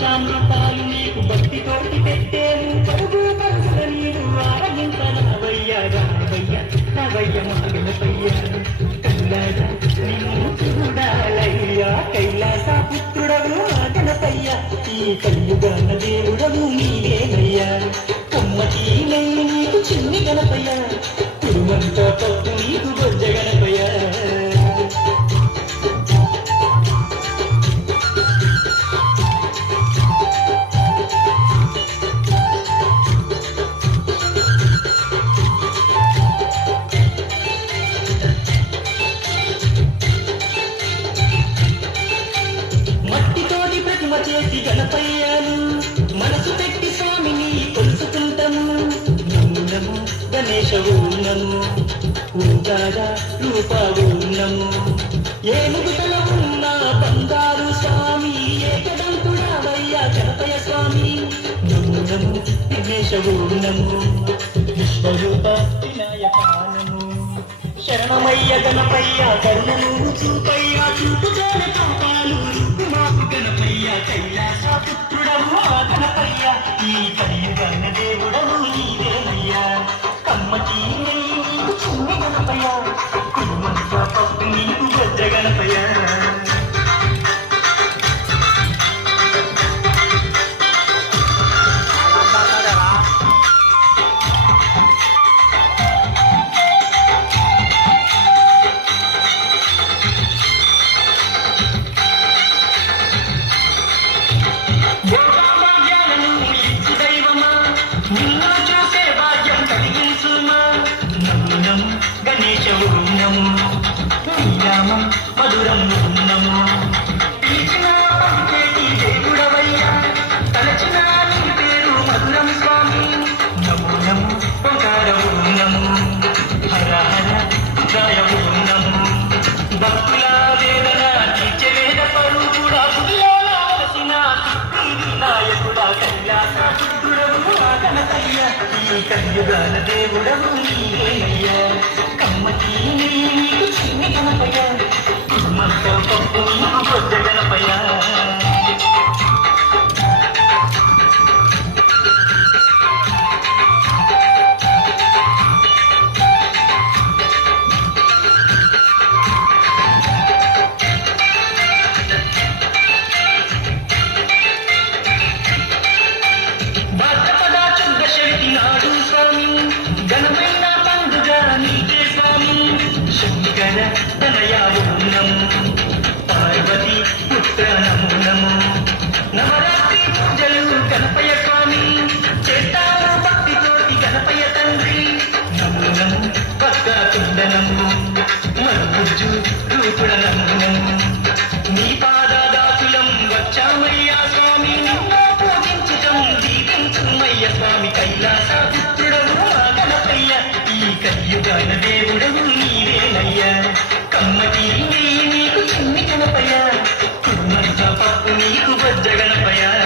పంచామృతాలు నీకు భక్తితోటి పెట్టేను పరుగు పరుగుల నీరు ఆరగింత రావయ్య రావయ్య రావయ్య మాగనపయ్య కల్లాడ నిన్ను చూడాలయ్యా కైలాస పుత్రుడవు మాగనపయ్య ఈ కలియుగాన దేవుడవు నీవేనయ్యా కొమ్మటి నెయ్యి నీకు చిన్ని గణపయ్య కురుమంతా పప్పు నీకు బొజ్జ గణపయ్య చేసి గణపయ్యాను మనసు పెట్టి స్వామిని కొలుసుకుంటాము నము గణేశ నము ఊగాగా రూపావు నము ఏనుగుతల ఉన్న బంగారు స్వామి ఏకదంతుడావయ్యా గణపయ్య స్వామి నము నము విఘ్నేశవు నము విశ్వరూప వినాయక నము శరణమయ్య గణపయ్య కరుణను చూపయ్య చూపుతోనే కాపాలు మాకు గణపయ్య కైలాస పుత్రుడవు గణపయ్య ఈ కలియుగాన దేవుడవు నీవేనయ్యా కమ్మటి నీకు చిన్న గణపయ్య కుటుంబంత పప్పు నీకు భద్ర గణపయ్య మధురం నమో పిలిచిన పలికేటి దేవుడవయ్యా తలచిన నీ పేరు మధురం స్వామి నమో నమో ఓంకారవు నమో హర హర రాయవు నమో భక్తుల వేదన తీర్చే వేద పరుడా పుల్లాలసిన నాయకుడా కైలాస పుత్రుడవు గణపయ్య ఈ కలియుగాన దేవుడవు నీవేనయ్యా కమ్మటి నీకు చిన్న గణపయ్య కుటుంబంతో పప్పు నీకు పెద్ద గణపయ్య భాద్రపద శుద్ధ షష్ఠి నాడు స్వామి ఘనమైన పండుగ నీకే స్వామి శంకర తనయావు నమో పార్వతి పుత్ర నమో నమో నవరాత్రి పూజలు గణపయ్య స్వామి చేస్తాను భక్తితోటి గణపయ్య తండ్రి నమో నమో భక్త తుండ నమో మరుబుజ్జు రూపుడ నమో నమో నీ పాదదాసులం వచ్చామయ్యా స్వామి నిన్ను పూజించుటం దీవించుమయ్య స్వామి కైలాస పుత్రుడవు గణపయ్య ఈ కలియుగాన దేవుడవు నీవేనయ్యా కమ్మటి నీకు చిన్ని గణపయ్య కుటుంబంతో పప్పు నీకు బొజ్జ గణపయ్య